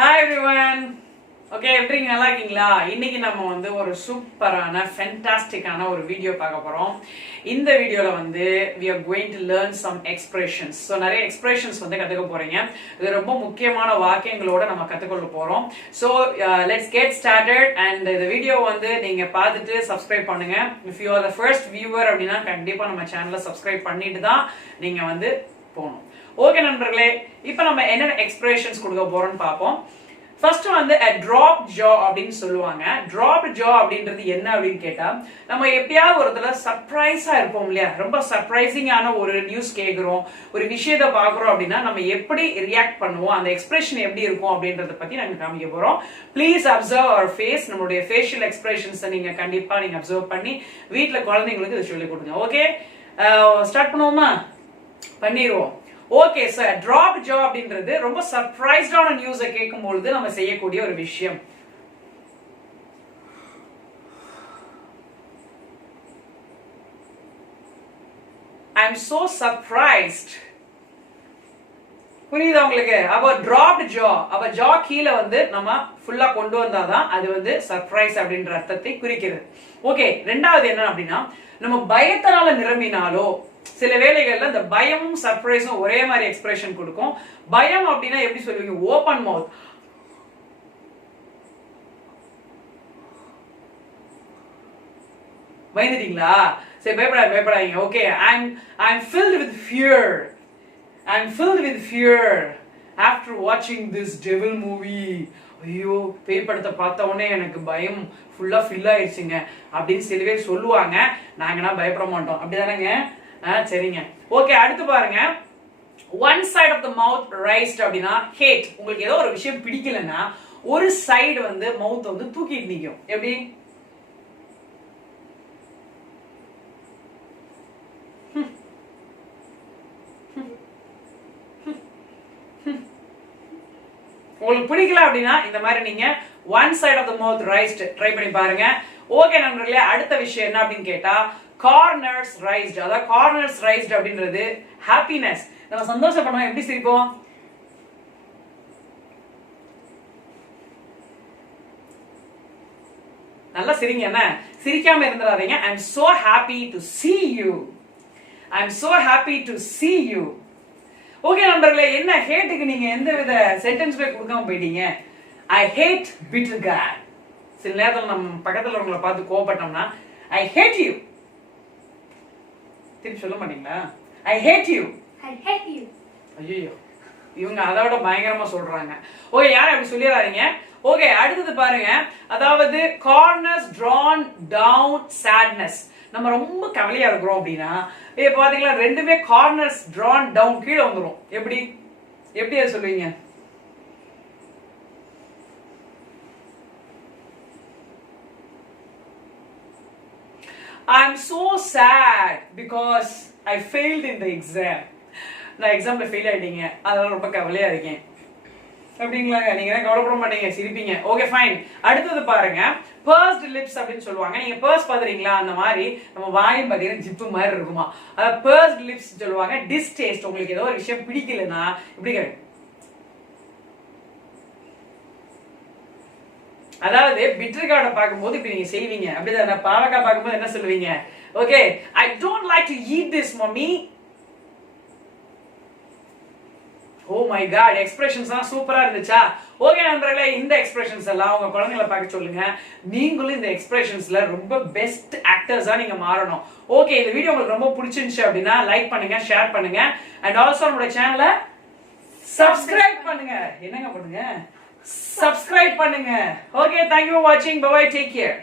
Hi everyone. Okay, எப்படி நல்லா இருக்கீங்களா? இன்னைக்கு நம்ம வந்து ஒரு சூப்பரான ஃபேண்டாஸ்டிக்கான ஒரு வீடியோ பார்க்க போறோம். இந்த வீடியோல வந்து we are going to learn some expressions. So நிறைய expressions வந்து கத்துக்க போறீங்க. இது ரொம்ப முக்கியமான வாக்கியங்களோட நம்ம கத்துக்கொள்ள போறோம். So let's get started and இந்த வீடியோ வந்து நீங்க பார்த்துட்டு subscribe பண்ணுங்க. If you are the first viewer அப்படினா கண்டிப்பா நம்ம சேனலை subscribe பண்ணிட்டு தான் நீங்க வந்து போணும். ஓகே நண்பர்களே, இப்போ நம்ம என்ன எக்ஸ்பிரஷன்ஸ் கொடுக்க போறோம்னு பாப்போம். ஃபர்ஸ்ட் வந்து a drop jaw அப்படினு சொல்லுவாங்க. drop jaw அப்படின்றது என்ன அப்படினு கேட்டா, நம்ம எப்பயாவது ஒருத்தல சர்ப்ரைஸா இருப்போம் இல்லையா, ரொம்ப சர்ப்ரைசிங்கான ஒரு நியூஸ் கேக்குறோம், ஒரு விஷயத்தை பார்க்குறோம் அப்படின்னா நம்ம எப்படி ரியாக்ட் பண்ணுவோம், அந்த எக்ஸ்பிரஷன் எப்படி இருக்கும் அப்படின்றத பத்தி நாங்க காமிக்க போறோம். Please observe our face. நம்மளுடைய ஃபேஷியல் எக்ஸ்பிரஷன்ஸ் நீங்க கண்டிப்பா நீங்க அப்சர்வ் பண்ணி வீட்ல குழந்தைங்களுக்கு இதை சொல்லி கொடுங்க. ஓகே, ஸ்டார்ட் பண்ணுவோமா? பண்ணிடுவோம். ஓகே சார், drop jaw அப்படின்றது ரொம்ப சர்ப்ரைஸ்டான நியூஸை கேட்கும்பொழுது நம்ம செய்யக்கூடிய ஒரு விஷயம். I'm so surprised. புரியுதா உங்களுக்கு? அப்ப dropped jaw, அப்ப jaw கீழே வந்து நம்ம ஃபுல்லா கொண்டு வந்தாதான் அது வந்து சர்ப்ரைஸ் அப்படின்ற அர்த்தத்தை குறிக்கிறது. ஓகே, ரெண்டாவது என்ன அப்படின்னா, நம்ம பயத்தினால நிரம்பினாலோ சில வேளைகள்ல இந்த பயமும் சர்ப்ரைஸும் ஒரே மாதிரி எக்ஸ்பிரஷன் கொடுக்கும். பயம் அப்படின்னா எப்படி சொல்லுவீங்க? ஓபன் மவுத். பயந்துட்டீங்களா? சரி, பயப்படாதீங்க. Okay, I'm filled with fear. I'm filled with fear after watching this devil movie. ஐயோ, பேய் படத்தை பார்த்த உடனே எனக்கு பயம் ஃபுல்லா ஃபில் ஆயிடுச்சுங்க அப்படின்னு சில பேர் சொல்லுவாங்க. நாங்கன்னா பயப்பட மாட்டோம், அப்படிதானங்க? சரிங்க. ஓகே, அடுத்து பாருங்க. One side of the mouth raised அப்படின்னா ஹேட். உங்களுக்கு ஏதோ ஒரு விஷயம் பிடிக்கலன்னா ஒரு சைடு வந்து மவுத் வந்து தூக்கிட்டு நிக்கும். எப்படி? உங்களுக்கு பிடிக்கல அப்படின்னா இந்த மாதிரி நீங்க one side of the mouth raised try பண்ணி பாருங்க. ஓகே நண்பர்களே, அடுத்த விஷயம் என்ன அப்படின்னு கேட்டா கார்னர்ஸ் ரைஸ்ட். அதாவது கார்னர்ஸ் ரைஸ்ட் அப்படின்றது ஹாப்பினஸ். நம்ம சந்தோஷப்படணும். எப்படி சிரிப்போம்? நல்லா சிரிங்க. என்ன சிரிக்காம இருந்துடாதீங்க. I am so happy to see you. I am so happy to see you. Okay நண்பர்களே, என்ன ஹேட்டுக்கு நீங்க எந்த வித சென்டென்ஸ் போய் கொடுக்காம போயிட்டீங்க? I hate bitter guy. சில நேரத்தில் நம்ம பக்கத்துல உங்களை பார்த்து கோபப்பட்டோம்னா I hate you. திருப்பி சொல்ல மாட்டீங்களா? I hate you. I hate you. ஐயோ, இவங்க அதோட பயங்கரமா சொல்றாங்க. ஓகே, யாரும் அப்படி சொல்லிடாதீங்க. ஓகே, அடுத்தது பாருங்க. அதாவது corners drawn down sadness. நம்ம ரொம்ப கவலையா இருக்கிறோம் அப்படின்னா பாத்தீங்களா, ரெண்டுமே corners drawn down கீழே வந்துரும். எப்படி எப்படி அதை சொல்லுவீங்க? I'm so sad because I failed in the exam. நான் எக்ஸாம்ல ஃபெயில் ஆயிட்டீங்க, அதனால ரொம்ப கவலையா இருக்கேன் அப்படிங்களாங்க. நீங்க என்ன கவலைப்பட மாட்டீங்க, சிரிப்பீங்க. Okay fine. அடுத்தது பாருங்க, pursed lips அப்படின்னு சொல்லுவாங்க. நீங்க பர்ஸ் பாத்துறீங்களா? அந்த மாதிரி நம்ம வாயும் பாத்தீங்கன்னா ஜிப்பு மாதிரி இருக்குமா, அத pursed lips சொல்லுவாங்க. distaste, உங்களுக்கு ஏதோ ஒரு விஷயம் பிடிக்கலனா இப்படி கேட்க. அதாவது பிட்டர் கார்டை பார்க்கும்போது இப்படி நீங்க செய்வீங்க, அப்படிதான். பாவக்காய் பார்க்கும்போது என்ன சொல்லுவீங்க? Okay, I don't like to eat this mommy. Oh my god, expressions எல்லாம் சூப்பரா இருந்துச்சா? ஓகே நண்பர்களே, இந்த எக்ஸ்பிரஷன்ஸ் எல்லாம் உங்க குழந்தைகளை பார்க்க சொல்லுங்க. நீங்களும் இந்த எக்ஸ்பிரஷன்ஸ்ல ரொம்ப பெஸ்ட் ஆக்டர்ஸா நீங்க மாறணும். ஓகே, இந்த வீடியோ உங்களுக்கு ரொம்ப பிடிச்சிருந்துச்சு அப்படின்னா லைக் பண்ணுங்க, ஷேர் பண்ணுங்க, அண்ட் ஆல்சோ நம்மளோட சேனலை சப்ஸ்கிரைப் பண்ணுங்க. என்னங்க பண்ணுங்க? சப்ஸ்கிரைப் பண்ணுங்க. Okay, thank you for watching. Bye bye, take care.